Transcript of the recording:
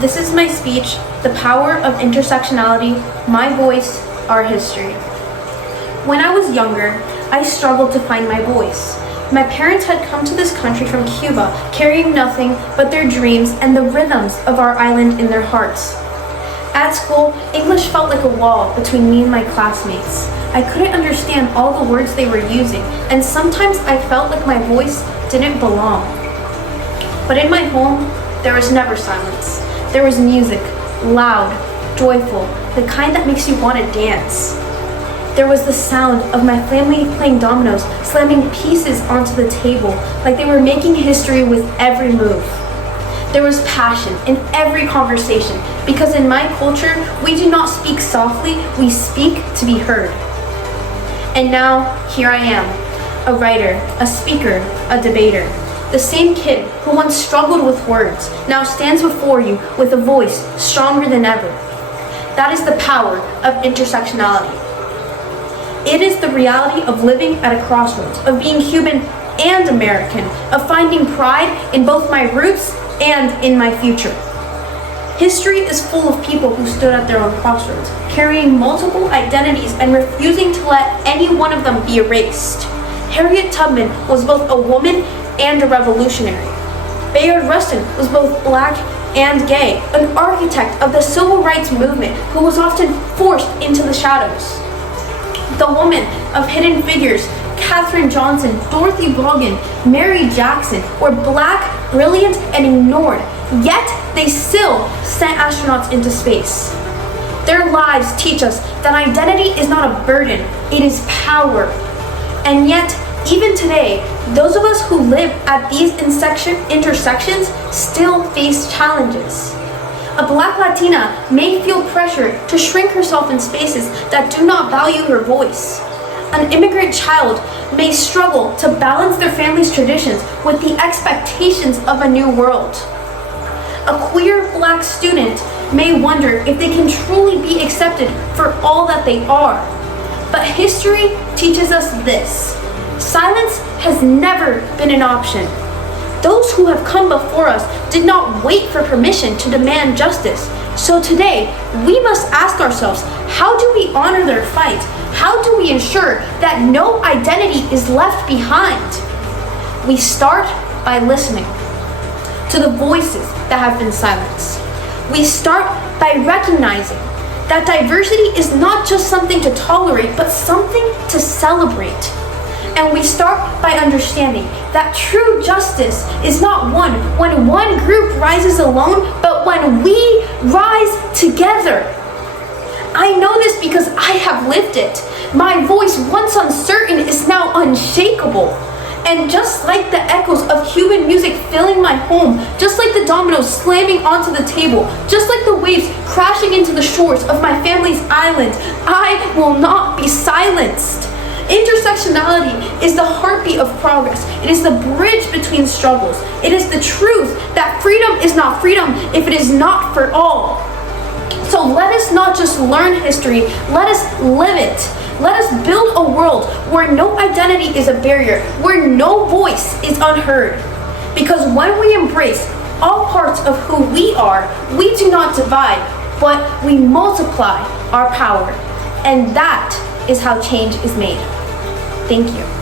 This is my speech, The Power of Intersectionality, My Voice, Our History. When I was younger, I struggled to find my voice. My parents had come to this country from Cuba, carrying nothing but their dreams and the rhythms of our island in their hearts. At school, English felt like a wall between me and my classmates. I couldn't understand all the words they were using, and sometimes I felt like my voice didn't belong. But in my home, there was never silence. There was music, loud, joyful, the kind that makes you want to dance. There was the sound of my family playing dominoes, slamming pieces onto the table like they were making history with every move. There was passion in every conversation because in my culture, we do not speak softly, we speak to be heard. And now, here I am, a writer, a speaker, a debater. The same kid who once struggled with words now stands before you with a voice stronger than ever. That is the power of intersectionality. It is the reality of living at a crossroads, of being Cuban and American, of finding pride in both my roots and in my future. History is full of people who stood at their own crossroads, carrying multiple identities and refusing to let any one of them be erased. Harriet Tubman was both a woman and a revolutionary. Bayard Rustin was both black and gay, an architect of the civil rights movement who was often forced into the shadows. The women of hidden figures, Katherine Johnson, Dorothy Vaughan, Mary Jackson, were black, brilliant, and ignored, yet they still sent astronauts into space. Their lives teach us that identity is not a burden, it is power. And yet, even today, those of us who live at these intersections still face challenges. A Black Latina may feel pressure to shrink herself in spaces that do not value her voice. An immigrant child may struggle to balance their family's traditions with the expectations of a new world. A queer Black student may wonder if they can truly be accepted for all that they are. But history teaches us this: silence has never been an option. Those who have come before us did not wait for permission to demand justice. So today, we must ask ourselves, how do we honor their fight? How do we ensure that no identity is left behind? We start by listening to the voices that have been silenced. We start by recognizing that diversity is not just something to tolerate, but something to celebrate. And we start by understanding that true justice is not won when one group rises alone, but when we rise together. I know this because I have lived it. My voice, once uncertain, is now unshakable. And just like the echoes of Cuban music filling my home, just like the dominoes slamming onto the table, just like the waves crashing into the shores of my family's island, I will not be silenced. Intersectionality is the heartbeat of progress. It is the bridge between struggles. It is the truth that freedom is not freedom if it is not for all. So let us not just learn history, let us live it. Let us build a world where no identity is a barrier, where no voice is unheard. Because when we embrace all parts of who we are, we do not divide, but we multiply our power. And that is how change is made. Thank you.